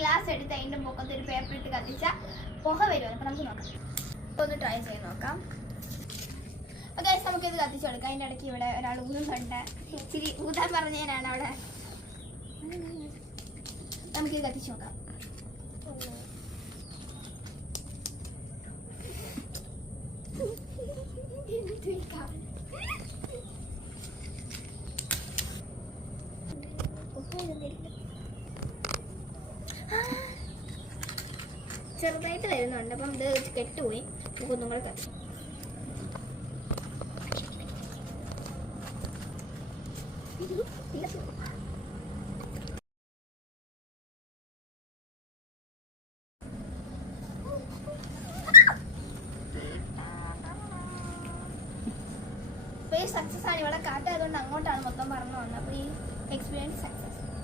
Glass എടുത്ത് അതിൻ്റെ മുഖത്ത് ഒരു പേപ്പർ ഇട്ട് കത്തിച്ചാൽ പുക വരുമല്ലോ. അപ്പോൾ നമുക്ക് നോക്കാം, ഒന്ന് ട്രൈ ചെയ്ത് നോക്കാം. ഓക്കെ, നമുക്കിത് കത്തിച്ചെടുക്കാം. അതിൻ്റെ ഇടയ്ക്ക് ഇവിടെ ഒരാൾ ഊതുന്നുണ്ട്. ഇച്ചിരി ഊതാൻ പറഞ്ഞതിനാണ് അവിടെ. നമുക്കിത് കത്തിച്ച് നോക്കാം. ചെറുതായിട്ട് വരുന്നുണ്ട്, അപ്പം ഇത് കെട്ടുപോയി. നമുക്കൊന്നും കൂടെ കത്തി. അപ്പോൾ ഈ സക്സസ് ആണ്. ഇവിടെ കാറ്റായതുകൊണ്ട് അങ്ങോട്ടാണ് മൊത്തം പറഞ്ഞു വന്നത്. അപ്പോൾ ഈ എക്സ്പീരിയൻസ് സക്സസ്.